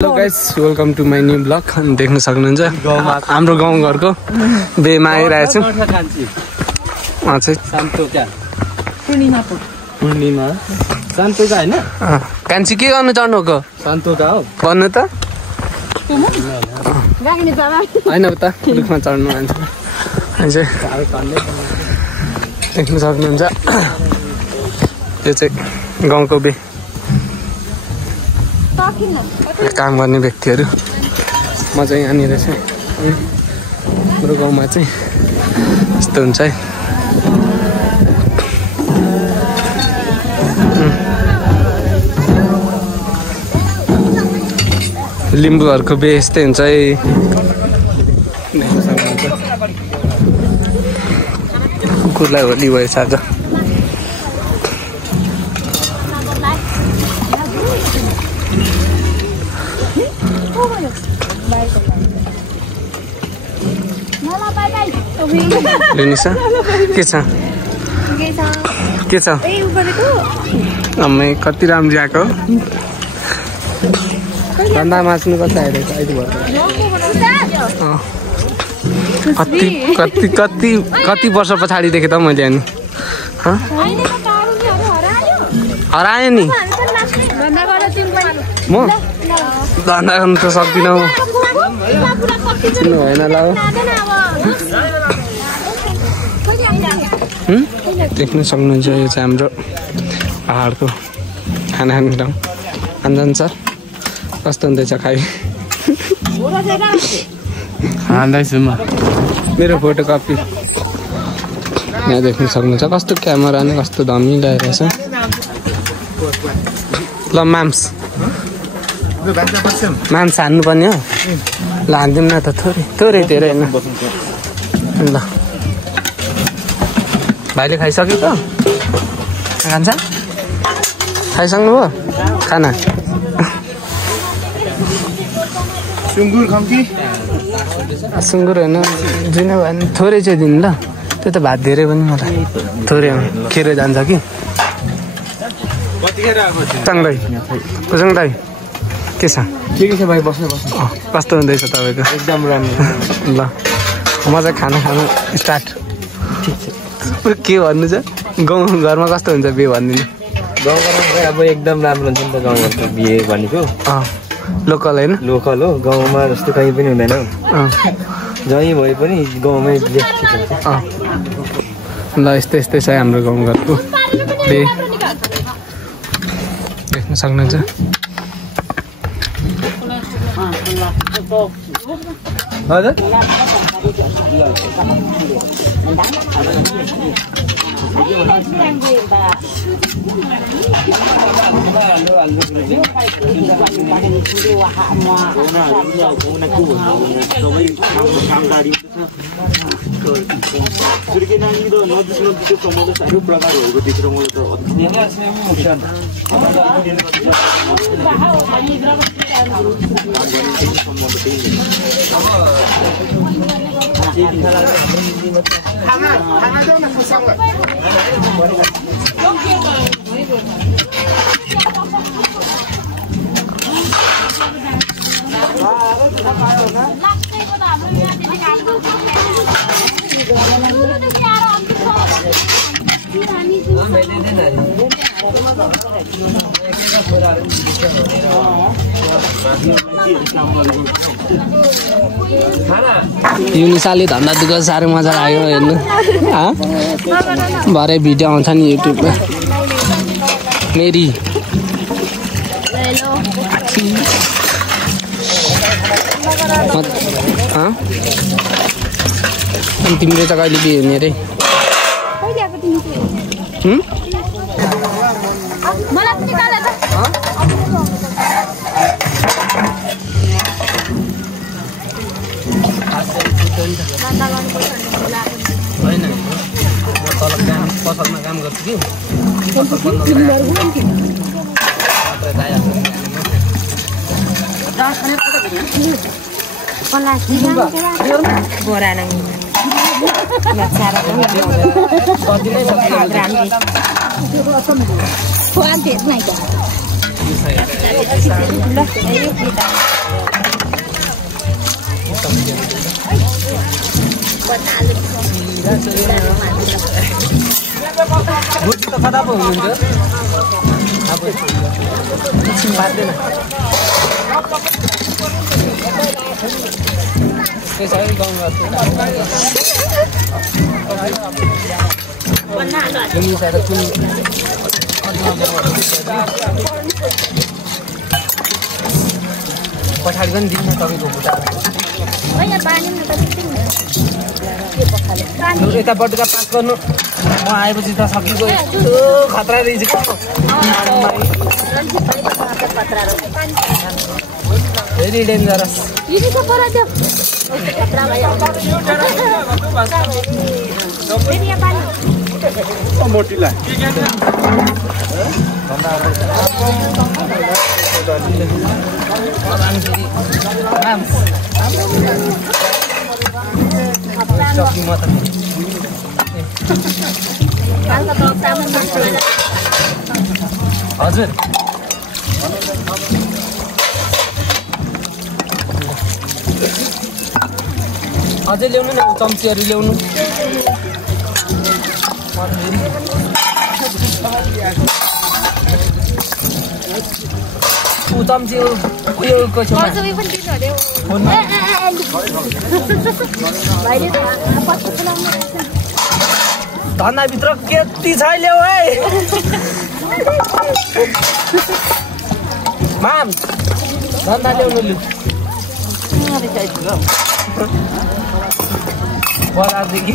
Hello guys, welcome to my new blog. देख्न सक्नुहुन्छ हाम्रो गाउँघरको बेमा आइरहेको छु। कान्छी के गर्नु चढ्नुको भन्नु त होइन उता रुखमा चढ्नु मान्छे देख्न सक्नुहुन्छ। यो चाहिँ गाउँको बे काम गर्ने व्यक्तिहरू। म चाहिँ यहाँनिर चाहिँ हाम्रो गाउँमा चाहिँ यस्तो हुन्छ है। लिम्बूहरूको बे यस्तै हुन्छ है। कुकुरलाई होली भएछ आज। लिनिसा के छ अम्मै कति राम्रो आएको। धन्दा मास्नु कता हेरेको अहिले भयो। कति वर्ष पछाडि देखेँ त मैले अनि हराएँ नि म धन्दा गर्नु त सक्दिनँ होइन ल। देख्न सक्नुहुन्छ यो चाहिँ हाम्रो पहाडको खाना खाने ठाउँ। खान्छन् सर कस्तो हुँदैछ खाइ खाँदैछु म। मेरो फोटो कपी यहाँ देख्न सक्नुहुन्छ। कस्तो क्यामेरा नि कस्तो धमी ल्याइरहेछ ल। माम्स हान्नुपर्ने हो ल। हान्दिउँ न त थोरै धेरै होइन ल। भाइले खाइसक्यो त खान्छ खाइसक्नु भयो खाना। सुँगुर होइन जुन भयो भने थोरै चाहिँ दिनु ल। त्यो त भात धेरै पनि मलाई थोरै खेर जान्छ कि। चाङ्दै कुसुङ दाई के छ भाइ बस्नु कस्तो हुँदैछ तपाईँको? एकदम राम्रो ल। म चाहिँ खाना खानु स्टार्ट। के भन्नु छ गाउँघरमा कस्तो हुन्छ बिहे भनिदिनु? गाउँघरमा चाहिँ अब एकदम राम्रो हुन्छ नि त। गाउँघरको बिहे भनेको लोकल होइन? लोकल हो। गाउँमा जस्तो कहीँ पनि हुँदैन। जहीँ भए पनि गाउँमै बिहे ठिक हुन्छ ल। यस्तै छ हाम्रो गाउँघरको बिहे देख्न सक्नुहुन्छ। युनिसाले धन्दा दुःख साह्रै मजा लाग्यो हेर्नु। भरे भिडियो आउँछ नि युट्युबमा। मेरी अनि तिम्रो चाहिँ कहिले बिहे हुने अरे? होइन म तल पसलमा काम गर्छु कि पछाडि पनि दिन्छ तपाईँको खुट्टा यता बटुका पास गर्नु म आएपछि त सकिएको खतरा रहेछ भेरी डेन्जरस मोटीला हजुर अझै ल्याउनु न चम्चीहरू ल्याउनु चम्ची उयोको छेउमा धन्दाभित्र केटी छ ल्याऊ है माम धन्दा ल्याउनु लु बजारदेखि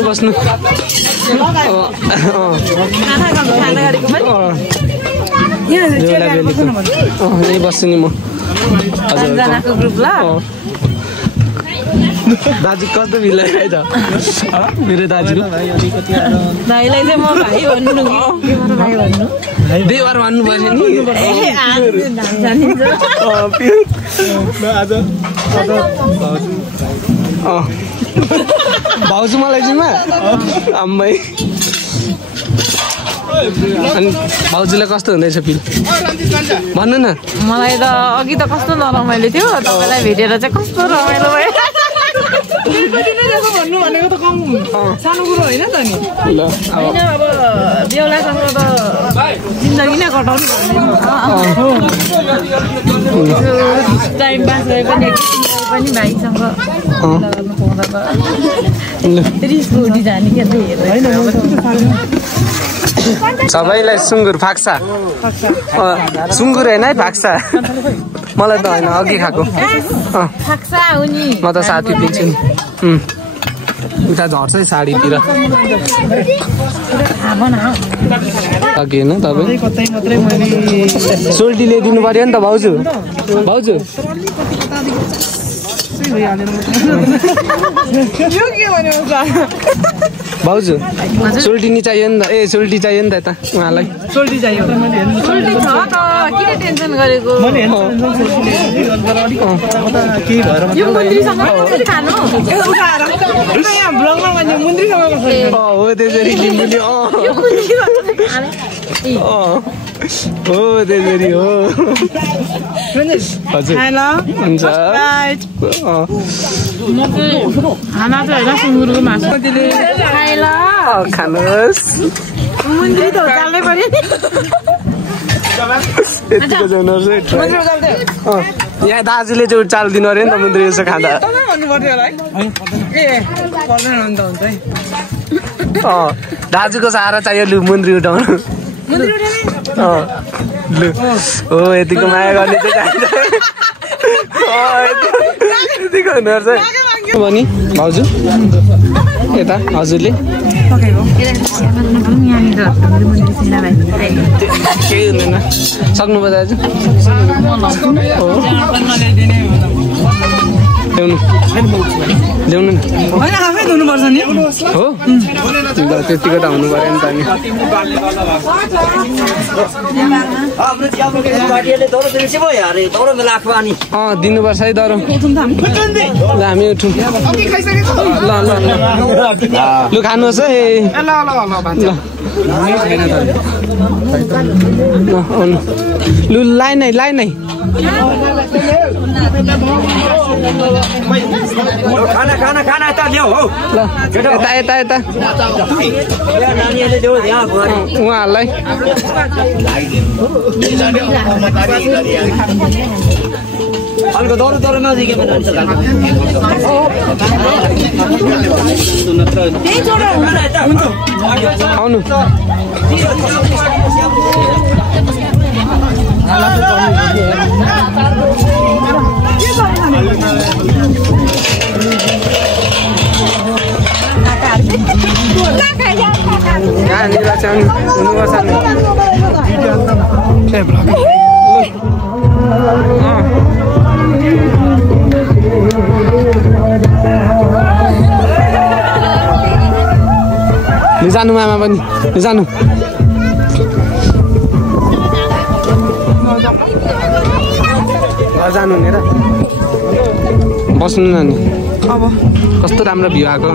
बस्नु यही बस्छु नि म दाजु कस्तो मिलाइ त मेरो दाजुको भाइलाई चाहिँ म भाइ भन्नु देवर भन्नु पर्छ नि भाउजू मलाई जिम्मा आम्मै अनि भाउजूलाई कस्तो हुँदैछ फिल भन्नु न मलाई त अघि त कस्तो नरमाइलो थियो तपाईँलाई भेटेर चाहिँ कस्तो रमाइलो भयो भन्नु भनेको त कम सानो कुरो होइन त नि होइन अब बेहुलासँग त जिन्दगी नै कटाउनु टाइम पास भए पनि पनि भाइसँग गर्नु पाउँदा त रिस उठि जाने क्या हेर्दैन सबैलाई सुँगुर फाक्सा सुँगुर होइन है फाक्सा मलाई त होइन अघि खाएको म त साथी दिन्छु नि उता झर्छ है साडीतिर अघि होइन तपाईँ सोल्टी ल्याइदिनु पऱ्यो नि त भाउजू भाउजू भाउजू सोल्टी नि चाहियो नि त ए सोल्टी चाहियो नि त यता उहाँलाई सोल्टी चाहियो सोल्टी छ त किन टेन्सन गरेको यो मुन्द्रीसँग कसरी खानु यहाँ ब्लगमा भन्ने मुन्द्रीसँग कसरी हो त्यसरी लिम्बुले हो त्यसरी हो हजुर हुन्छ खाना त होइन सुँगुरको मासु खानुहोस् मुन्द्री त चाल्नै पर्यो यतिको यहाँ दाजुले चाहिँ चाल दिनु अरे नि त मुन्द्री यसो खाँदा दाजुको सहारा चाहियो लु मुन्द्री उठाउनु लु हो यतिको माया गर्ने चाहिँ यतिको हुनु रहेछ भनी भाउजू यता हजुरले केही हुँदैन सक्नुभयो दाजु ल्याउनु न आफै धुनुपर्छ नि हो त्यतिको त हुनु पऱ्यो नि त दिनुपर्छ है दरो ल हामी उठौँ ल ल लु खानुहोस् है ल लु लाइन है खाना यता ल्याऊ हौ ल यता उहाँहरूलाई हल्का दौरो नजिकै आउनु निर्वाचन हुनुपर्छ जानु मामा पनि जानु जानु नि र बस्नु न नि अब कस्तो राम्रो भ्यू आएको